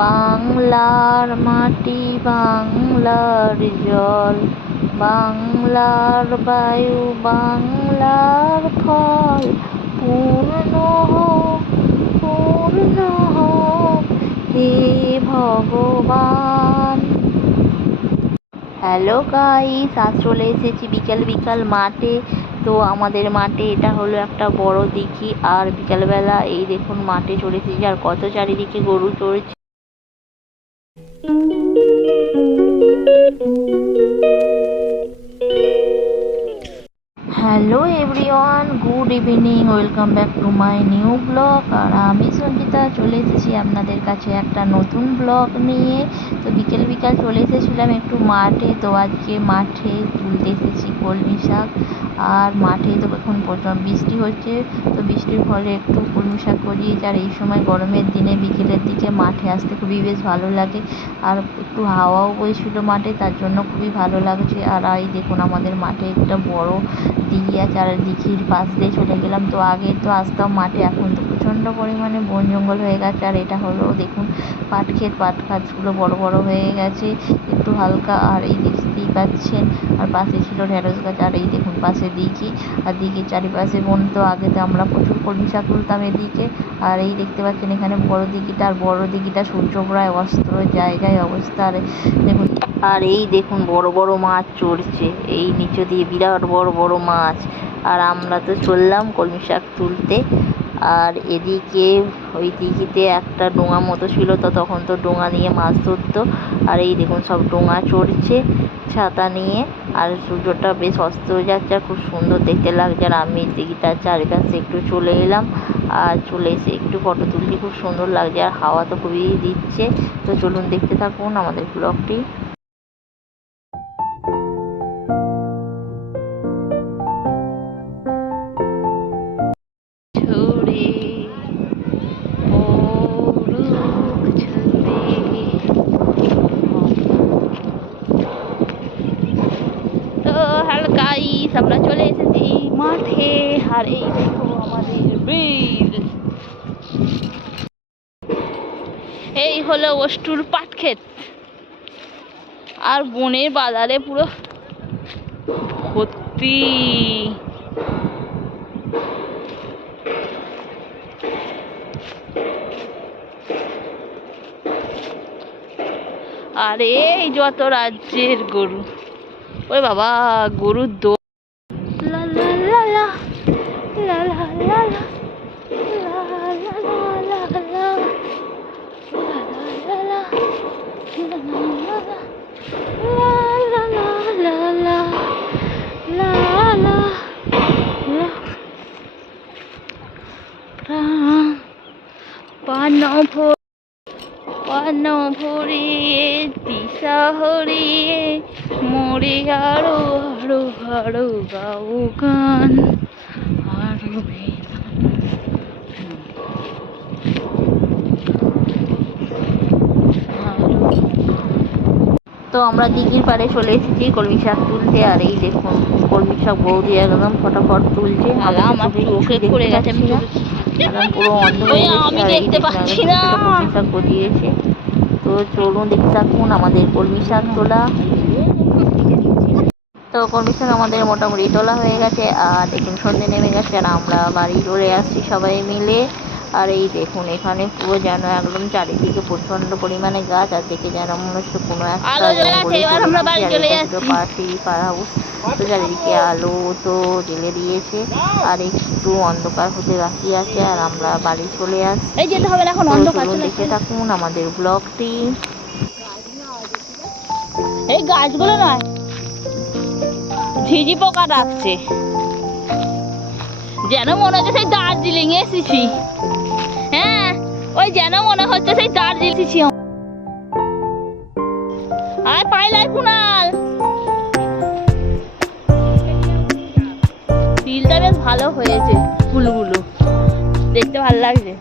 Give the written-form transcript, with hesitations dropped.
বাংলার মাটি, বাংলার জল, বাংলার বায়ু, বাংলার ফল, পূর্ণ হোক, পূর্ণ হোক হে ভগবান। হ্যালো গাইস, আজ চলে এসেছি বিকাল বিকাল মাঠে। তো আমাদের মাঠে এটা হলো একটা বড় দিঘি, আর বিকালবেলা এই দেখুন মাঠে চলে এসেছি, আর কত চারিদিকে গরু চড়ছে। Hello everyone, good evening, welcome back to my new blog. আর আমি সঞ্জিতা চলে এসেছি আপনাদের কাছে একটা নতুন ব্লগ নিয়ে। তো বিকেল বিকাল চলে এসেছিলাম একটু মাঠে। তো আজকে মাঠে তুলতে এসেছি কলমি শাক। আর মাঠে তো এখন প্রচণ্ড বৃষ্টি হচ্ছে, তো বৃষ্টির ফলে একটু কলমি শাক গজিয়েছে। আর এই সময় গরমের দিনে বিকেলের দিকে মাঠে আসতে খুবই বেশ ভালো লাগে, আর একটু হাওয়াও বইছিল মাঠে, তার জন্য খুবই ভালো লাগছে। আর এই দেখুন আমাদের মাঠে একটা বড় দিঘি আছে, আর দিঘির পাশ দিয়ে চলে গেলাম। তো আগে তো আসতাম মাঠে, এখন তো প্রচণ্ড পরিমাণে বন জঙ্গল হয়ে গেছে। আর এটা হলো দেখুন পাট ক্ষেত, পাট গাছগুলো বড় বড় হয়ে গেছে একটু হালকা। আর এই দেখতেই পাচ্ছেন, আর পাশে ছিল ঢেঁড়স গাছ। আর এই দেখুন পাশে দিঘি, আর দিঘির চারিপাশে বন। তো আগে তো আমরা প্রচুর কলমি শাক তুলতাম এদিকে। আর এই দেখতে পাচ্ছেন এখানে বড় দিঘিটা, আর বড় দিঘিটা সূর্য প্রায় অস্ত জায়গায় অবস্থা। আর দেখুন, আর এই দেখুন বড় বড় মাছ চড়ছে এই নিচে দিয়ে, বিরাট বড় বড় মাছ। আর আমরা তো চললাম কলমি শাক তুলতে। আর এদিকে ওই দিঘিতে একটা ডোঙা মতো ছিল, তো তখন তো ডোঙা নিয়ে মাছ ধরতো। আর এই দেখুন সব ডোঙা চড়ছে ছাতা নিয়ে। আর সূর্যটা বেশ অস্ত হয়ে যাচ্ছে, আর খুব সুন্দর দেখতে লাগছে। আর আমি দিঘিটার চারিপাশে একটু চলে এলাম, আর চলে এসে একটু ফটো তুলছি, খুব সুন্দর লাগছে। আর হাওয়া তো খুবই দিচ্ছে। তো চলুন দেখতে থাকুন আমাদের ব্লগটি। তো হ্যালো গাইস, আমরা চলে এসেছি মাঠে। আর এই দেখো আমাদের বিল, এই হলো ওস্টুর পাট ক্ষেত। আর বনের বাজারে পুরো ভর্তি। আর এই যত রাজ্যের গরু, ওই বাবা গরুর দো লা লা লা লা লা লা লা লা পান ভরিয়ে দিশা হরিয়ে মরে আরো আরো আরো গাও গান আরো। তো আমরা দিঘির পাড়ে চলে এসেছি কলমি শাক তুলতে। আর এই দেখুন কলমি শাক বৌদি একদম ফটাফট তুলছে। আমার চোখে পড়ে গেছে, পুরো অন্ধ হয়ে গেছে। আর এই দেখুন কলমি শাক গজিয়েছে। তো চলুন দেখতে থাকুন আমাদের কলমি শাক তোলা। তো কলমি শাক আমাদের মোটামুটি তোলা হয়ে গেছে। আর দেখুন সন্ধে নেমে গেছে, আর আমরা বাড়ি চলে আসছি সবাই মিলে। আর এই দেখুন এখানে পুরো যেন একদম চারিদিকে প্রচন্ড পরিমাণে গাছ, আর দেখে যেন মনে হচ্ছে কোনো একটা পার্টি পাড়া হাউস। তো চারিদিকে আলো তো জ্বেলে দিয়েছে, আর একটু অন্ধকার হতে বাকি আছে। আর আমরা বাড়ি চলে আসছি। দেখে থাকুন আমাদের ব্লগটি। এই গাছগুলো নয়, ঝিঝি পোকা ডাকছে, যেন মনে হচ্ছে সেই দার্জিলিং এসেছি। হ্যাঁ, ওই যেন মনে হচ্ছে সেই দার্জিলিং এসেছি। আর পাইলাই কুনাল, ফিলটা বেশ ভালো হয়েছে, ফুলগুলো দেখতে ভালো লাগছে।